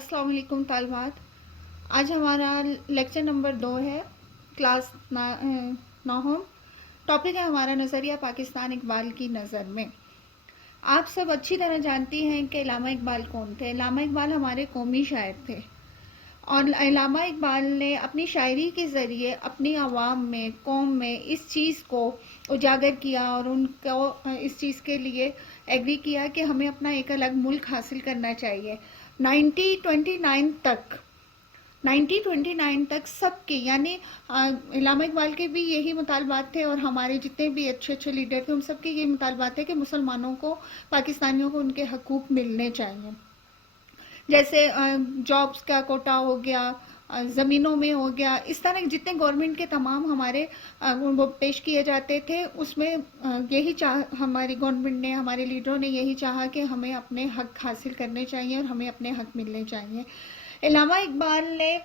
السلام علیکم طالبات. آج ہمارا لیکچر نمبر 2 ہے، کلاس نوہم. ٹاپک ہے ہمارا نظریہ پاکستان اقبال کی نظر میں. آپ سب اچھی طرح جانتی ہیں کہ علامہ اقبال کون تھے. علامہ اقبال ہمارے قومی شاعر تھے، اور علامہ اقبال نے اپنی شاعری کے ذریعے اپنی عوام میں، قوم میں اس چیز کو اجاگر کیا اور ان کو اس چیز کے لیے ایگری کیا کہ ہمیں اپنا ایک الگ ملک حاصل کرنا چاہیے. 1929 تک سب کے، یعنی علامہ اقبال کے بھی یہی مطالبات تھے، اور ہمارے جتنے بھی اچھے اچھے لیڈر تھے ان سب کے یہی مطالبات تھے کہ مسلمانوں کو، پاکستانیوں کو ان کے حقوق ملنے چاہیے. جیسے جابس کا کوٹا ہو گیا، زمینوں میں ہو گیا، اس طرح جتنے گورنمنٹ کے تمام ہمارے وہ پیش کیے جاتے تھے، اس میں یہی ہماری گورنمنٹ نے، ہمارے لیڈروں نے یہی چاہا کہ ہمیں اپنے حق حاصل کرنے چاہیے اور ہمیں اپنے حق ملنے چاہیے. علامہ اقبال نے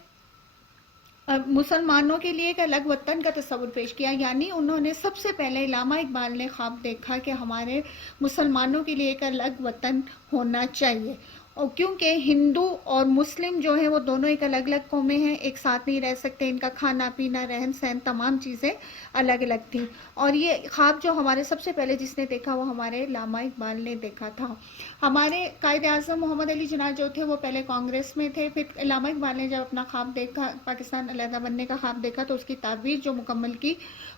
مسلمانوں کے لیے ایک الگ وطن کا تصور پیش کیا. یعنی انہوں نے سب سے پہلے، علامہ اقبال نے خواب دیکھا کہ ہمارے مسلمانوں کے لیے ایک الگ وطن ہونا چاہیے، اور کیونکہ ہندو اور مسلم جو ہیں وہ دونوں ایک الگ الگ قومیں ہیں، ایک ساتھ نہیں رہ سکتے، ان کا کھانا پینا، رہن سہن، تمام چیزیں الگ الگ تھیں. اور یہ خواب جو ہمارے سب سے پہلے جس نے دیکھا وہ ہمارے علامہ اقبال نے دیکھا تھا. ہمارے قائد اعظم محمد علی جناح جو تھے وہ پہلے کانگریس میں تھے، پھر علامہ اقبال نے جب اپنا خواب دیکھا، پاکستان علیحدہ بننے کا خواب دیکھا، تو اس کی تعبیر جو مکمل کی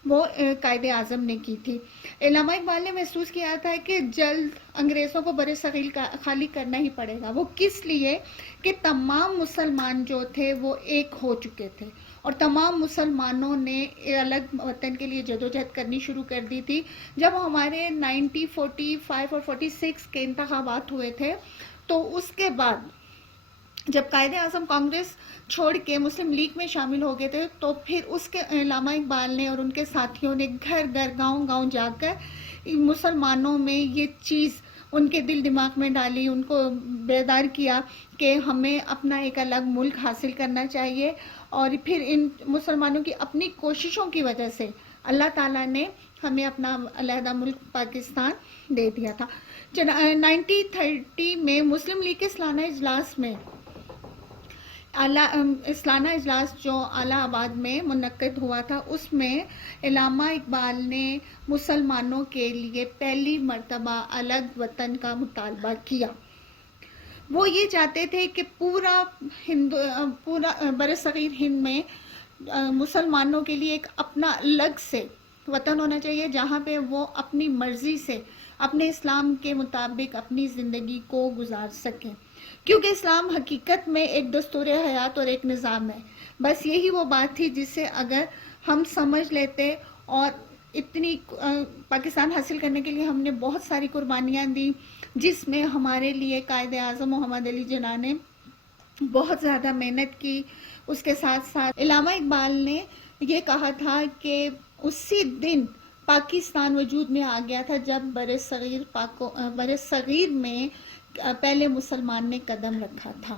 وہ قائد اعظم نے کی تھی. علامہ اقبال نے محسوس کیا تھا کہ جلد انگریزوں کو بر صغیر خالی کرنا ہی پڑے گا. وہ کس لیے؟ کہ تمام مسلمان جو تھے وہ ایک ہو چکے تھے، اور تمام مسلمانوں نے الگ وطن کے لیے جدوجہد کرنی شروع کر دی تھی. جب ہمارے 1945 اور 46 کے انتخابات ہوئے تھے، تو اس کے بعد جب قائد اعظم کانگریس چھوڑ کے مسلم لیگ میں شامل ہو گئے تھے، تو پھر اس کے علامہ اقبال نے اور ان کے ساتھیوں نے گھر گھر، گاؤں گاؤں جا کر مسلمانوں میں یہ چیز ان کے دل دماغ میں ڈالی، ان کو بیدار کیا کہ ہمیں اپنا ایک الگ ملک حاصل کرنا چاہیے. اور پھر ان مسلمانوں کی اپنی کوششوں کی وجہ سے اللہ تعالیٰ نے ہمیں اپنا علیحدہ ملک پاکستان دے دیا تھا. 1930 میں مسلم لیگ کے سالانہ اجلاس جو الہ آباد میں منعقد ہوا تھا، اس میں علامہ اقبال نے مسلمانوں کے لیے پہلی مرتبہ الگ وطن کا مطالبہ کیا. وہ یہ چاہتے تھے کہ پورا برصغیر ہند میں مسلمانوں کے لیے ایک اپنا الگ سے وطن ہونا چاہیے، جہاں پہ وہ اپنی مرضی سے، اپنے اسلام کے مطابق اپنی زندگی کو گزار سکیں. کیونکہ اسلام حقیقت میں ایک دستور حیات اور ایک نظام ہے. بس یہی وہ بات تھی جسے اگر ہم سمجھ لیتے، اور اتنی پاکستان حاصل کرنے کے لیے ہم نے بہت ساری قربانیاں دی، جس میں ہمارے لیے قائد اعظم محمد علی جناح نے بہت زیادہ محنت کی. اس کے ساتھ ساتھ علامہ اقبال نے یہ کہا تھا کہ اسی دن پاکستان وجود میں آ گیا تھا جب برصغیر میں پہلے مسلمان نے قدم رکھا تھا.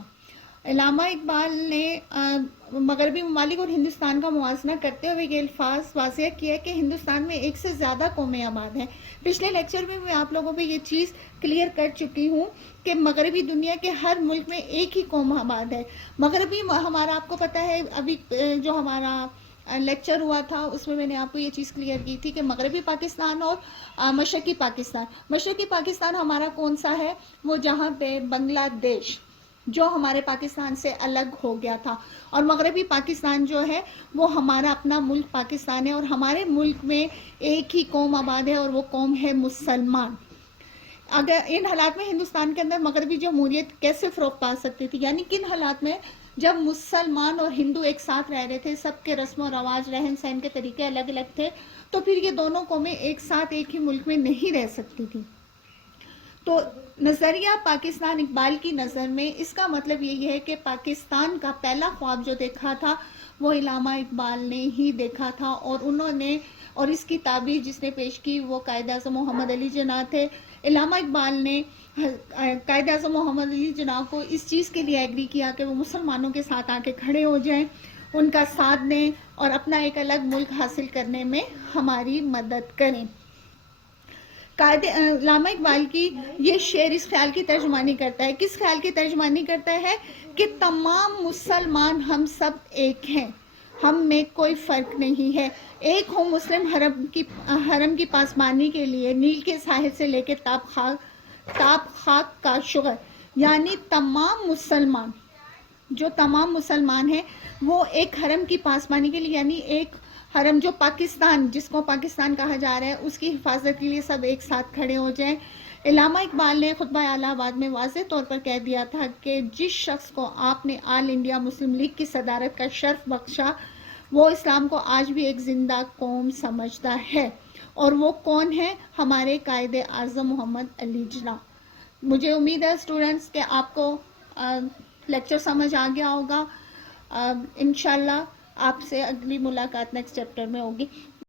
علامہ اقبال نے مغربی ممالک اور ہندوستان کا موازنہ کرتے ہوئے یہ الفاظ واضح کیا کہ ہندوستان میں ایک سے زیادہ قومیں آباد ہیں. پچھلے لیکچر میں آپ لوگوں پہ یہ چیز کلیئر کر چکی ہوں کہ مغربی دنیا کے ہر ملک میں ایک ہی قوم آباد ہے. مغربی ہمارا آپ کو پتہ ہے، ابھی جو ہمارا لیکچر ہوا تھا اس میں نے آپ کو یہ چیز کلیئر کی تھی کہ مغربی پاکستان اور مشرقی پاکستان. مشرقی پاکستان ہمارا کون سا ہے؟ وہ جہاں پہ بنگلہ دیش جو ہمارے پاکستان سے الگ ہو گیا تھا، اور مغربی پاکستان جو ہے وہ ہمارا اپنا ملک پاکستان ہے. اور ہمارے ملک میں ایک ہی قوم آباد ہے، اور وہ قوم ہے مسلمان. اگر ان حالات میں ہندوستان کے اندر مغربی جمہوریت کیسے فروغ پا سکتی تھی؟ یعنی کن حالات میں؟ جب مسلمان اور ہندو ایک ساتھ رہ رہے تھے، سب کے رسم و رواج، رہن سہن کے طریقے الگ الگ تھے، تو پھر یہ دونوں قومیں ایک ساتھ ایک ہی ملک میں نہیں رہ سکتی تھی. تو نظریہ پاکستان اقبال کی نظر میں اس کا مطلب یہی ہے کہ پاکستان کا پہلا خواب جو دیکھا تھا وہ علامہ اقبال نے ہی دیکھا تھا، اور انہوں نے، اور اس کی تعبیر جس نے پیش کی وہ قائد اعظم محمد علی جناح تھے. علامہ اقبال نے قائد اعظم محمد علی جناح کو اس چیز کے لیے ایگری کیا کہ وہ مسلمانوں کے ساتھ آ کے کھڑے ہو جائیں، ان کا ساتھ دیں، اور اپنا ایک الگ ملک حاصل کرنے میں ہماری مدد کریں. قائد علامہ اقبال کی یہ شعر اس خیال کی ترجمانی کرتا ہے. کس خیال کی ترجمانی کرتا ہے؟ کہ تمام مسلمان ہم سب ایک ہیں، ہم میں کوئی فرق نہیں ہے. ایک ہو مسلم حرم کی پاسبانی کے لیے نیل کے ساحل سے لے کے تاب خاک کا شغل. یعنی تمام مسلمان ہیں وہ ایک حرم کی پاسبانی کے لیے، یعنی ایک حرم جو پاکستان، جس کو پاکستان کہا جا رہا ہے، اس کی حفاظت کے لیے سب ایک ساتھ کھڑے ہو جائیں. علامہ اقبال نے خطبہ الہ آباد میں واضح طور پر کہہ دیا تھا کہ جس شخص کو آپ نے آل انڈیا مسلم لیگ کی صدارت کا شرف بخشا وہ اسلام کو آج بھی ایک زندہ قوم سمجھتا ہے. اور وہ کون ہے؟ ہمارے قائد اعظم محمد علی جناح. مجھے امید ہے اسٹوڈنٹس کہ آپ کو لیکچر سمجھ آ گیا ہوگا. انشاءاللہ آپ سے اگلی ملاقات نیکسٹ چیپٹر میں ہوگی.